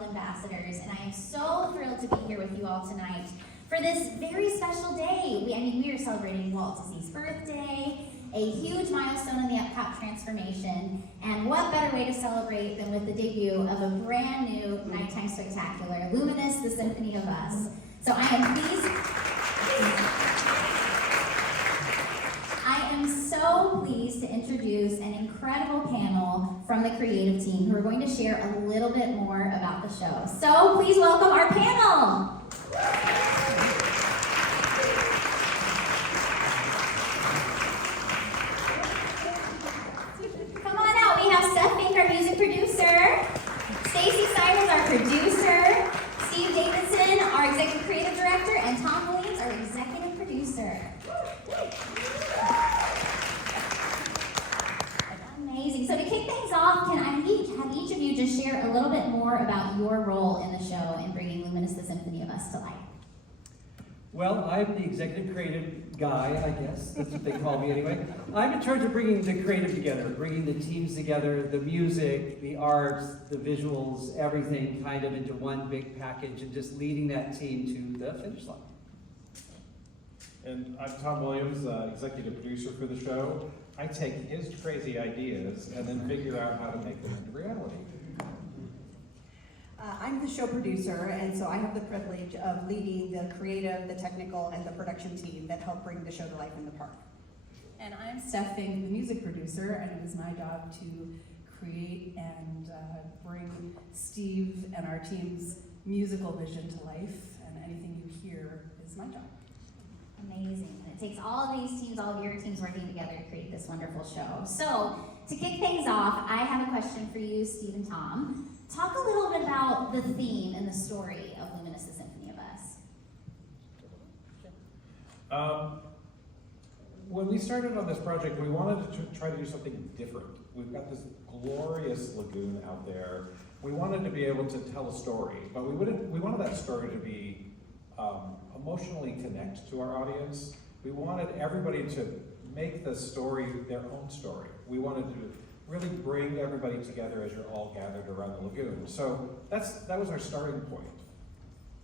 World ambassadors, and I am so thrilled to be here with you all tonight for this very special day. We are celebrating Walt Disney's birthday, a huge milestone in the Epcot transformation, and what better way to celebrate than with the debut of a brand new nighttime spectacular, Luminous The Symphony of Us. So I am so pleased to introduce an incredible panel from the creative team who are going to share a little bit more about the show. So please welcome our panel. Come on out. We have Stef Fink, our music producer, Stacey our producer, Steve Davison, our executive creative director, and Tom Williams, our executive producer. Amazing. So to kick things off, can I have each of you just share a little bit more about your role in the show in bringing Luminous The Symphony of Us to life? Well, I'm the executive creative guy, I guess. That's what they call me anyway. I'm in charge of bringing the creative together, bringing the teams together, the music, the arts, the visuals, everything kind of into one big package and just leading that team to the finish line. And I'm Tom Williams, executive producer for the show. I take his crazy ideas and then figure out how to make them into reality. I'm the show producer, and so I have the privilege of leading the creative, the technical, and the production team that help bring the show to life in the park. And I'm Stef Fink, the music producer, and it is my job to create and bring Steve and our team's musical vision to life, and anything you hear is my job. Amazing. And it takes all of these teams, all of your teams working together to create this wonderful show. So, to kick things off, I have a question for you, Steve and Tom. Talk a little bit about the theme and the story of Luminous The Symphony of Us. When we started on this project, we wanted to try to do something different. We've got this glorious lagoon out there. We wanted to be able to tell a story, but we wanted that story to be emotionally connect to our audience. We wanted everybody to make the story their own story. We wanted to really bring everybody together as you're all gathered around the lagoon. So that was our starting point.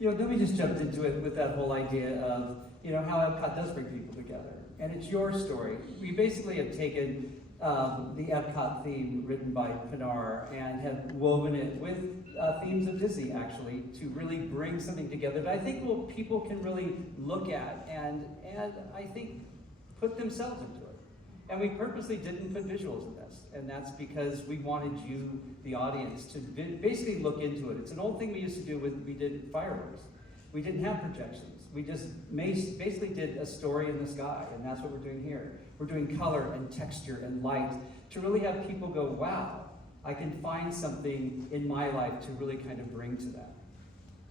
Then we just jumped into it with that whole idea of, how Epcot does bring people together. And it's your story. We basically have taken the Epcot theme written by Pinar and have woven it with themes of Disney, actually, to really bring something together that I think people can really look at and I think put themselves into it. And we purposely didn't put visuals in this, and that's because we wanted you, the audience, to basically look into it. It's an old thing we used to do when we did fireworks. We didn't have projections. We just basically did a story in the sky, and that's what we're doing here. We're doing color and texture and light to really have people go, wow, I can find something in my life to really kind of bring to that.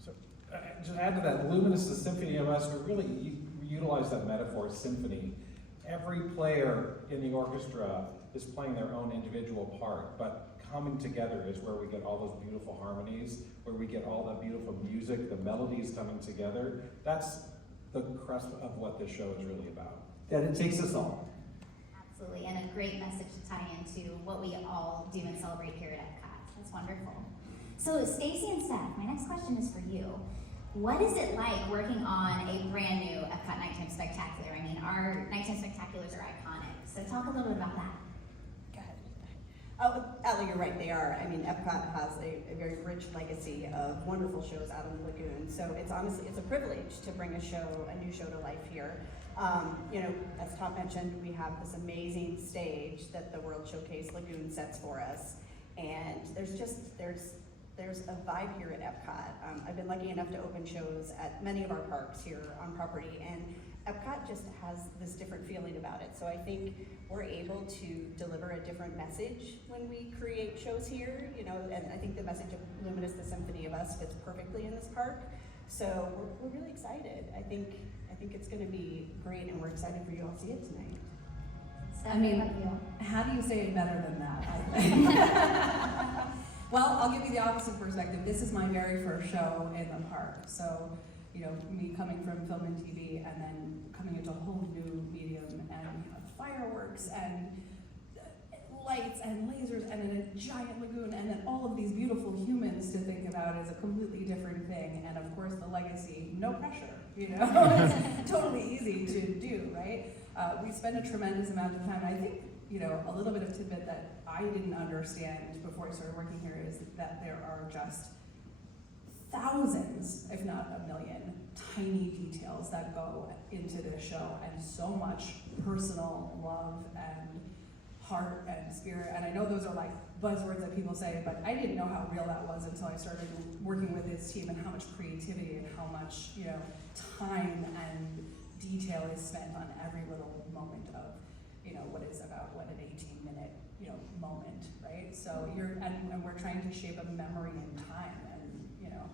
So to add to that, Luminous The Symphony of Us, we really utilize that metaphor, symphony. Every player in the orchestra is playing their own individual part, but coming together is where we get all those beautiful harmonies, where we get all that beautiful music, the melodies coming together. That's the crust of what this show is really about. That it takes us all. Absolutely, and a great message to tie into what we all do and celebrate here at Epcot. That's wonderful. So Stacey and Stef, my next question is for you. What is it like working on a brand new Epcot Nighttime Spectacular? I mean, our Nighttime Spectaculars are iconic, so talk a little bit about that. Go ahead. Oh, Allie, you're right, they are. I mean, Epcot has a very rich legacy of wonderful shows out on the lagoon, so it's a privilege to bring a new show to life here. As Tom mentioned, we have this amazing stage that the World Showcase Lagoon sets for us, and there's a vibe here at Epcot. I've been lucky enough to open shows at many of our parks here on property, and Epcot just has this different feeling about it. So I think we're able to deliver a different message when we create shows here, and I think the message of Luminous The Symphony of Us fits perfectly in this park. So we're really excited. I think it's going to be great, and we're excited for you all to see it tonight. I mean, how do you say it better than that? Well, I'll give you the opposite perspective. This is my very first show in the park. So, me coming from film and TV and then coming into a whole new medium and fireworks and lights and lasers and an giant lagoon, and then all of these beautiful humans to think about is a completely different thing. And of course, the legacy, no pressure, you know, it's totally easy to do, right? We spend a tremendous amount of time. I think, you know, a little bit of tidbit that I didn't understand before I started working here is that there are just thousands, if not a million, tiny details that go into this show, and so much personal love and heart and spirit. And I know those are like buzzwords that people say, but I didn't know how real that was until I started working with his team, and how much creativity and how much, you know, time and detail is spent on every little moment of, you know, what is about an 18-minute, you know, moment, right? So and we're trying to shape a memory in time, and, you know,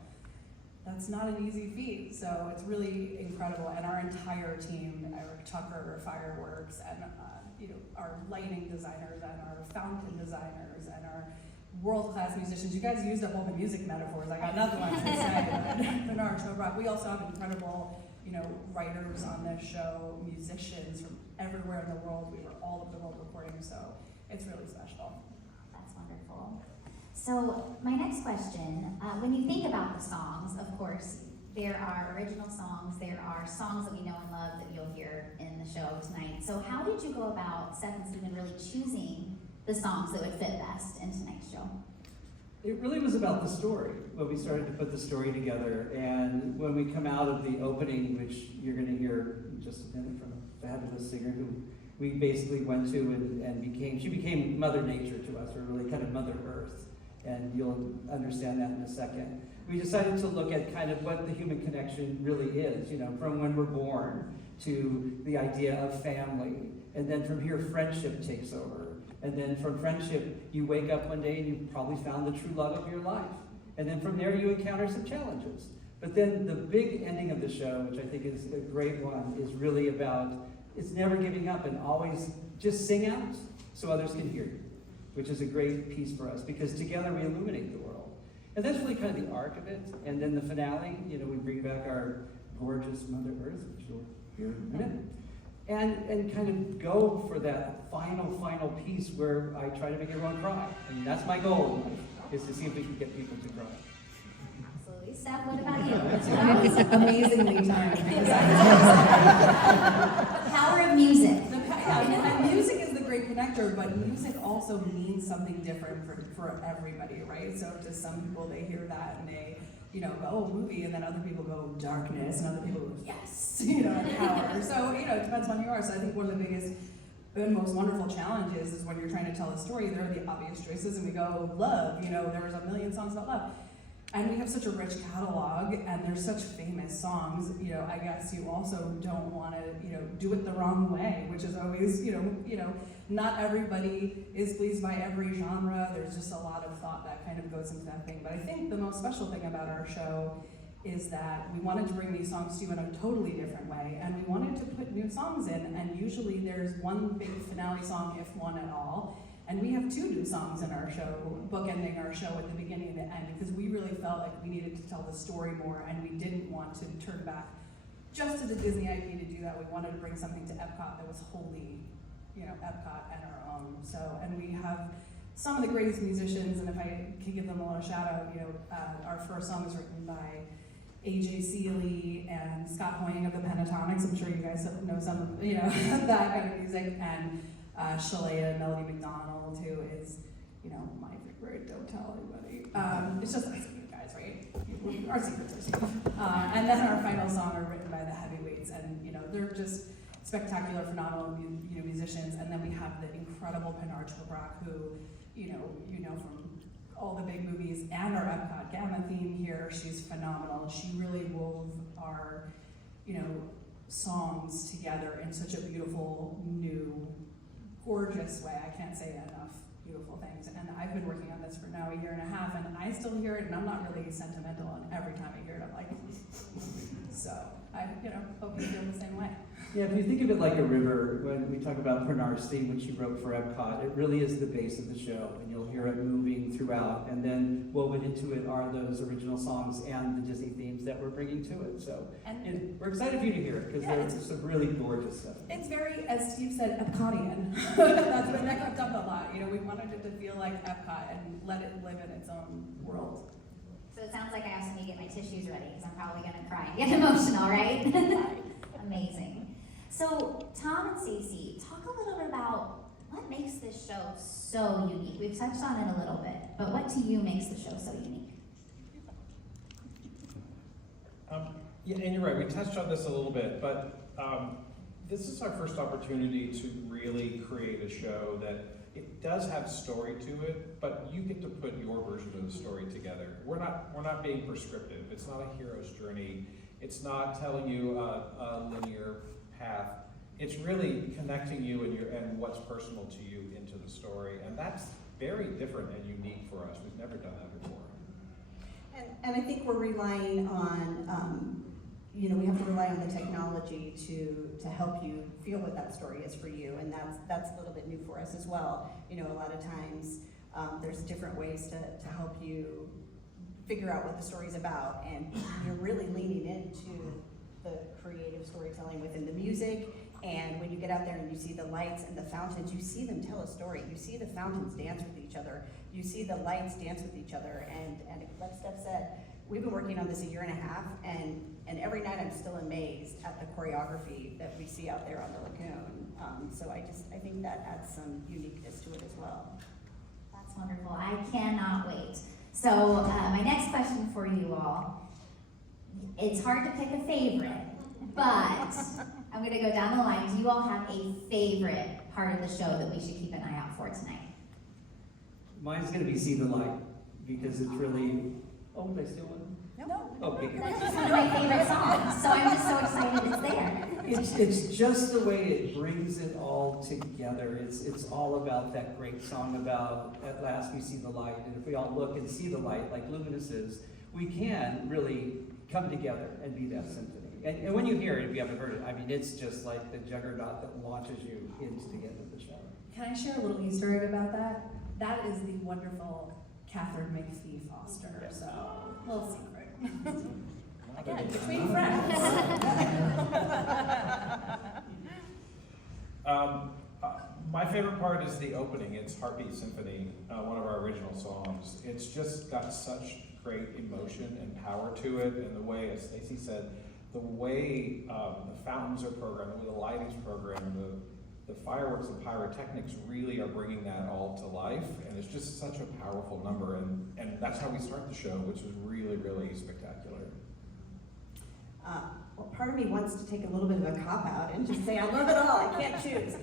that's not an easy feat. So it's really incredible. And our entire team, Eric Tucker, Fireworks, and you know, our lighting designers, and our fountain designers, and our world-class musicians. You guys used up all the music metaphors. I got nothing left to say. Bernard, Snow Rock. We also have incredible, you know, writers on this show, musicians from everywhere in the world. We were all over the world recording, so it's really special. That's wonderful. So my next question, when you think about the songs, of course, there are original songs, there are songs that we know and love that you'll hear in the show tonight. So how did you go about, Stef and Stephen, really choosing the songs that would fit best in tonight's show? It really was about the story, when we started to put the story together. And when we come out of the opening, which you're going to hear in just a minute from a fabulous singer who we basically went to and she became Mother Nature to us, or really kind of Mother Earth. And you'll understand that in a second. We decided to look at kind of what the human connection really is, you know, from when we're born to the idea of family. And then from here, friendship takes over. And then from friendship, you wake up one day and you've probably found the true love of your life. And then from there, you encounter some challenges. But then the big ending of the show, which I think is a great one, is really about, it's never giving up and always just sing out so others can hear you, which is a great piece for us, because together we illuminate the world. And that's really kind of the arc of it. And then the finale, you know, we bring back our gorgeous Mother Earth, which you'll hear in a minute. And kind of go for that final piece where I try to make everyone cry. I mean, that's my goal in life, is to see if we can get people to cry. Absolutely. Stef, what about you? I was amazingly timed because The power of music. music is the great connector, but music also means something different for everybody, right? So to some people, they hear that and they, you know, go, oh, movie, and then other people go, darkness, and other people go, yes, you know, power. So, you know, it depends on who you are. So I think one of the biggest and most wonderful challenges is when you're trying to tell a story, there are the obvious choices, and we go, love, you know, there was a million songs about love. And we have such a rich catalog, and there's such famous songs, you know, I guess you also don't want to, you know, do it the wrong way, which is always, you know, not everybody is pleased by every genre. There's just a lot of thought that kind of goes into that thing. But I think the most special thing about our show is that we wanted to bring these songs to you in a totally different way, and we wanted to put new songs in, and usually there's one big finale song, if one at all. And we have 2 new songs in our show, bookending our show at the beginning and the end, because we really felt like we needed to tell the story more, and we didn't want to turn back just to the Disney IP to do that. We wanted to bring something to Epcot that was wholly, you know, Epcot and our own. So, and we have some of the greatest musicians, and if I can give them all a shout out, you know, our first song was written by A.J. Seeley and Scott Hoying of the Pentatonics. I'm sure you guys know some of, you know, that kind of music. And Shelea, Melody McDonald, who is, you know, my favorite, don't tell anybody. It's just nice of you guys, right? Our secrets are safe. And then our final song are written by the Heavyweights, and, you know, they're just spectacular, phenomenal, you know, musicians. And then we have the incredible Bernard Snow, who, you know from all the big movies and our Epcot Gamma theme here. She's phenomenal. She really wove our, you know, songs together in such a beautiful, new, gorgeous way. I can't say enough beautiful things. And I've been working on this for now 1.5 years, and I still hear it, and I'm not really sentimental, and every time I hear it, I'm like, so I hope you feel the same way. Yeah, if you think of it like a river, when we talk about Pernard's theme, which she wrote for Epcot, it really is the base of the show, and you'll hear it moving throughout. And then woven into it are those original songs and the Disney themes that we're bringing to it. So we're excited for you to hear it, because there's some really gorgeous stuff. It's very, as Steve said, Epcotian. that comes up a lot. We wanted it to feel like Epcot and let it live in its own world. So it sounds like I also need to get my tissues ready because I'm probably going to cry and get emotional, right? Amazing. So Tom and Stacey, talk a little bit about what makes this show so unique. We've touched on it a little bit, but what to you makes the show so unique? Yeah, and you're right, we touched on this a little bit, but this is our first opportunity to really create a show that it does have story to it, but you get to put your version of the story together. We're not being prescriptive. It's not a hero's journey. It's not telling you a linear path. It's really connecting you and what's personal to you into the story, and that's very different and unique for us. We've never done that before. And I think we're relying on, we have to rely on the technology to help you feel what that story is for you, and that's a little bit new for us as well. A lot of times there's different ways to help you figure out what the story's about, and you're really leaning into the creative storytelling within the music. And when you get out there and you see the lights and the fountains, you see them tell a story. You see the fountains dance with each other. You see the lights dance with each other. And like Steph said, we've been working on this 1.5 years, and every night I'm still amazed at the choreography that we see out there on the lagoon. So I think that adds some uniqueness to it as well. That's wonderful. I cannot wait. So my next question for you all, it's hard to pick a favorite, but I'm going to go down the line. Do you all have a favorite part of the show that we should keep an eye out for tonight? Mine's going to be See the Light, because it's really, did I steal one? No. Okay. That's just one of my favorite songs, so I'm just so excited it's there. It's just the way it brings it all together. It's all about that great song about at last we see the light, and if we all look and see the light like Luminous is, we can really come together and be that symphony. And when you hear it, if you haven't heard it, it's just like the juggernaut that launches you into the end of the show. Can I share a little Easter egg about that? That is the wonderful Catherine McPhee Foster. So, little secret. Again, between friends. My favorite part is the opening. It's Heartbeat Symphony, one of our original songs. It's just got such great emotion and power to it, and the way, as Stacey said, the way the fountains are programmed, the way the lighting's programmed, the fireworks and pyrotechnics really are bringing that all to life, and it's just such a powerful number, and that's how we start the show, which is really, really spectacular. Well, part of me wants to take a little bit of a cop-out and just say, I love it all, I can't choose.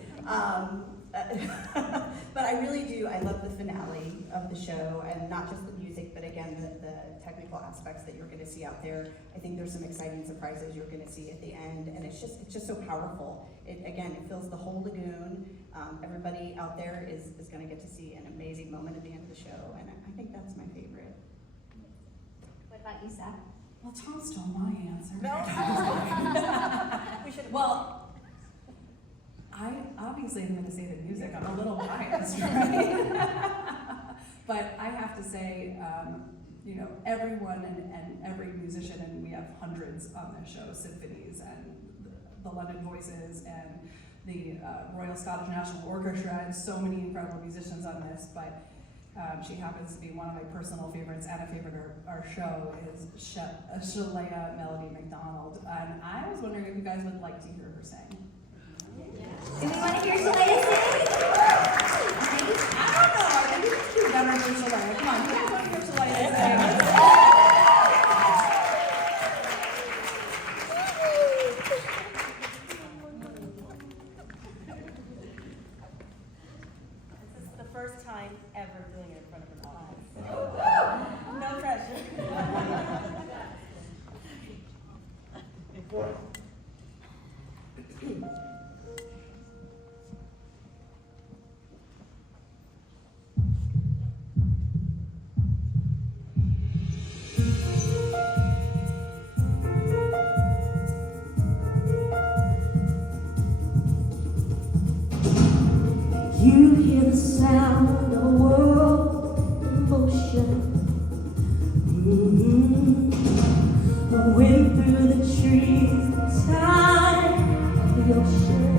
But I really do, I love the finale of the show, and not just the music, but again, the technical aspects that you're gonna see out there. I think there's some exciting surprises you're gonna see at the end, and it's just so powerful. It fills the whole lagoon. Everybody out there is gonna get to see an amazing moment at the end of the show, and I think that's my favorite. What about you, Steph? Well, Tom stole my answer. We should. Well, I obviously am going to say the music. I'm a little biased, right? But I have to say, everyone and every musician, and we have hundreds on this show, symphonies and the London Voices and the Royal Scottish National Orchestra, and so many incredible musicians on this. But she happens to be one of my personal favorites, and a favorite of our show is Shelea Melody McDonald. And I was wondering if you guys would like to hear her sing. Do we want to hear Shelea sing? I don't know. I think we can do better than Shelea. Come on, you guys want to hear Shelea sing? This is the first time ever doing it in front of an audience. No pressure. You hear the sound of the world in motion. The wind through the trees, the tide of the ocean.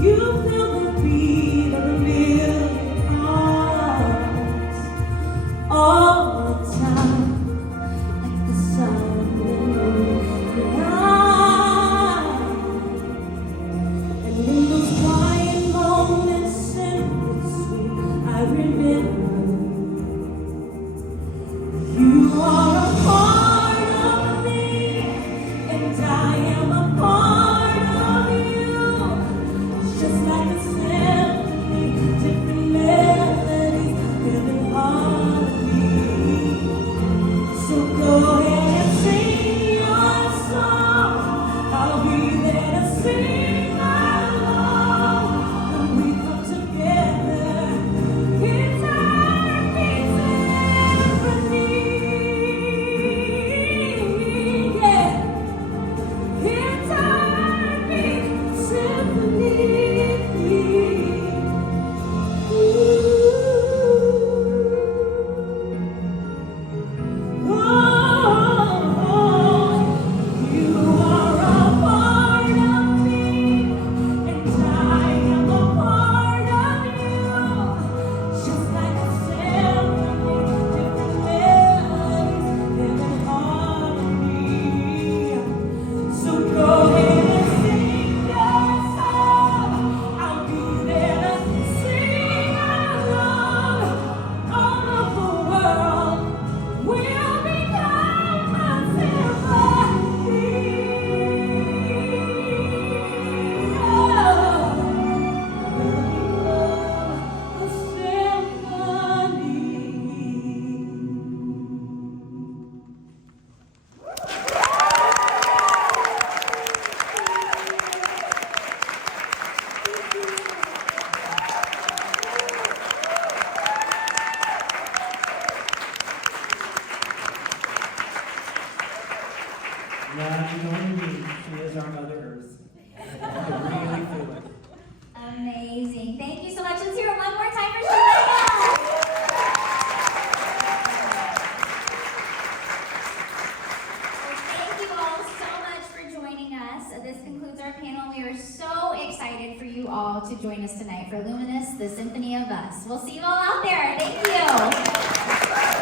You feel the beat of a million hearts all the time, like the sun in the night. And in those quiet moments in between, I remember you are a part of me, and I am a part of you. Just like a symphony, different melodies, living harmony. So go ahead and sing your song. I'll be there to sing along. When we come together, guitar beats symphony. Yeah, guitar beats symphony. You are a part of me, and I am a part of you. Just like a symphony, different melodies, living harmony. So go ahead and sing your song. I'll be there to sing along. All of the world will become a symphony. A symphony. Yeah, you know what I mean. She is our Mother Earth. I really feel it. Amazing. Thank you so much. Let's hear it one more time for Shelea. Thank you all so much for joining us. This concludes our panel. We are so excited for you all to join us tonight for Luminous, the Symphony of Us. We'll see you all out there. Thank you.